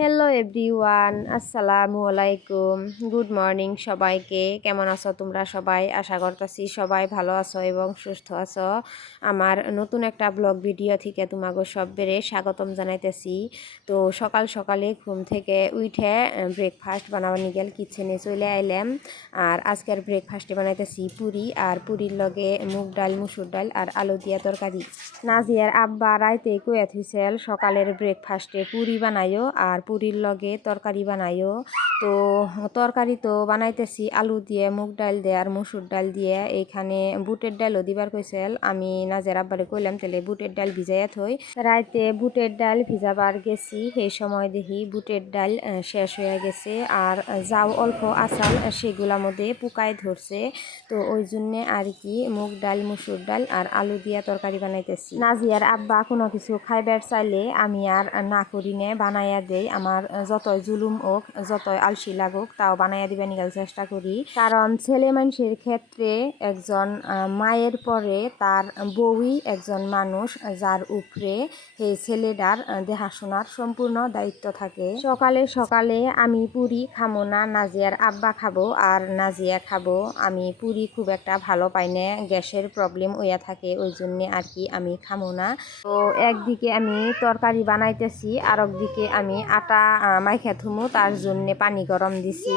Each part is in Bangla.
হ্যালো এভরিওয়ান, আসসালামু আলাইকুম। গুড মর্নিং সবাইকে। কেমন আছো তোমরা সবাই? আশা করতেছি সবাই ভালো আছো এবং সুস্থ আছো। আমার নতুন একটা ব্লগ ভিডিও থেকে তোমাকে সবাইকে স্বাগতম জানাইতেছি। তো সকাল সকালে ঘুম থেকে উঠে ব্রেকফাস্ট বানাবানি গেল কিচেনে চলে আইলাম। আর আজকের ব্রেকফাস্টে বানাইতেছি পুরি, আর পুরির লগে মুগ ডাল, মুসুর ডাল আর আলু দিয়া তরকারি। নাজিয়ার আব্বা রাইতে কইয়া থুইছিল সকালের ব্রেকফাস্টে পুরি বানাইও আর পুরির লগে তরকারি বানাইও। তো তরকারি তো বানাইতেছি আলু দিয়ে, মুগ ডাল দিয়ে আর মুসুর ডাল দিয়ে। এইখানে বুটের ডালও দিবার কইছিল। আমি নাজিয়ার আব্বারে কইলাম তাহলে বুটের ডাল ভিজাইয়া থই। রাইতে বুটের ডাল ভিজাবার গেছি, সেই সময় দেখি বুটের ডাল শেষ হয়ে গেছে আর যাও অল্প আসাল সেগুলা মধ্যে পুকায় ধরছে। তো ওই জন্যে আর কি মুগ ডাল, মুসুর ডাল আর আলু দিয়া তরকারি বানাইতেছি। নাজিয়ার আব্বা কোনো কিছু খাইবার চাইলে আমি আর না করি নে, বানাইয়া দেই। আমার যতই জুলুম হোক, যতই আলসি লাগুক, তাও বানাইয়া দিবে নিগাল চেষ্টা করি। কারণ ছেলে মানুষের ক্ষেত্রে একজন মায়ের পরে তার বউই একজন মানুষ যার উপরে এই ছেলেটার দেখাশোনার সম্পূর্ণ দায়িত্ব থাকে। সকালে সকালে আমি পুরি খামো না, নাজিয়ার আব্বা খাবো আর নাজিয়া খাবো। আমি পুরি খুব একটা ভালো পাই না, গ্যাসের প্রবলেম হইয়া থাকে, ওই জন্যে আর কি আমি খামো না। তো একদিকে আমি তরকারি বানাইতেছি আর একদিকে আমি আটা মাইখা থুমু, তার জন্যে পানি গরম দিছি।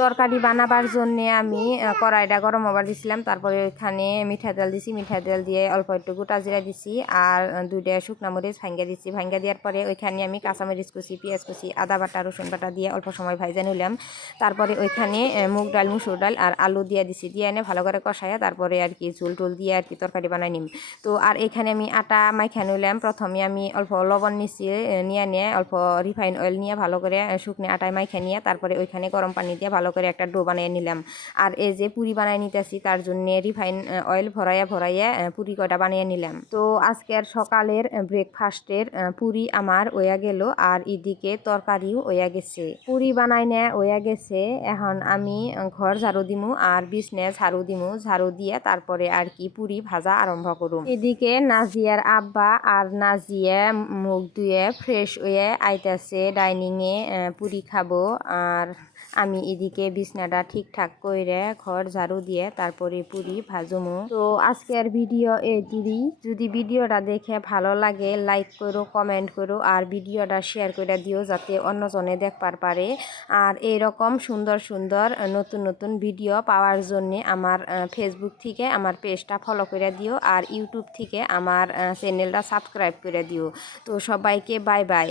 তরকারি বানাবার জন্যে আমি কড়াইটা গরম হবার দিছিলাম। তারপরে ওইখানে মিঠা তেল দিছি, মিঠা তেল দিয়ে অল্প একটু গোটা জিরা দিছি আর দুইটা শুকনা মরিচ ভাঙ্গা দিছি। ভাঙ্গা দেওয়ার পরে ওইখানে আমি কাঁচামরিচ কুচি, পেঁয়াজ কুচি, আদা বাটা, রসুন বাটা দিয়ে অল্প সময় ভাইজা নিলাম। তারপরে ওইখানে মুগ ডাল, মুসুর ডাল আর আলু দিয়ে দিছি, দিয়ে এনে ভালো করে কষাইয়া তারপরে আর কি ঝোল টোল দিয়ে আর কি তরকারি বানাই নিম। তো আর এখানে আমি আটা মাইখা নিলাম। প্রথমে আমি অল্প লবণ নিছি, নিয়ে অল্প রিফাইন অয়েল নিয়ে ভালো করে শুকনো আটায় মাইখা নিয়ে তারপরে ওইখানে গরম পানি দিয়ে ভালো করে একটা ডো বানিয়ে নিলাম। আর এই যে পুরি বানিয়ে নিতেছি তার জন্য রিফাইন অয়েল ভরাইয়া পুরি কয়টা বানিয়ে নিলাম। তো আজকের সকালের ব্রেকফাস্টের পুরি আমার হইয়া গেল আর এদিকে তরকারিও হইয়া গেছে। পুরি বানাই না হইয়া গেছে। এখন আমি ঘর ঝাড়ু দিমু আর বিছনে ঝাড়ু দিমু, ঝাড়ু দিয়ে তারপরে আর কি পুরি ভাজা আরম্ভ করুম। এদিকে নাজিয়ার আব্বা আর নাজিয়া মুখ ধুয়ে ফ্রেশ হয়ে আইতাছে ডাইনিংয়ে পুরি খাবো। আর আমি এদিকে বিছনাটা ঠিকঠাক কইরে ঘর ঝাড়ু দিয়ে তারপরে পুরি ভাজুমু। তো আজকের ভিডিও এইটুকুই। যদি ভিডিওটা দেখে ভালো লাগে লাইক করো, কমেন্ট করো আর ভিডিওটা শেয়ার করে দিও যাতে অন্যজনে দেখবার পারে। আর এইরকম সুন্দর সুন্দর নতুন নতুন ভিডিও পাওয়ার জন্যে আমার ফেসবুক থেকে আমার পেজটা ফলো করে দিও আর ইউটিউব থেকে আমার চ্যানেলটা সাবস্ক্রাইব করে দিও। তো সবাইকে বাই বাই।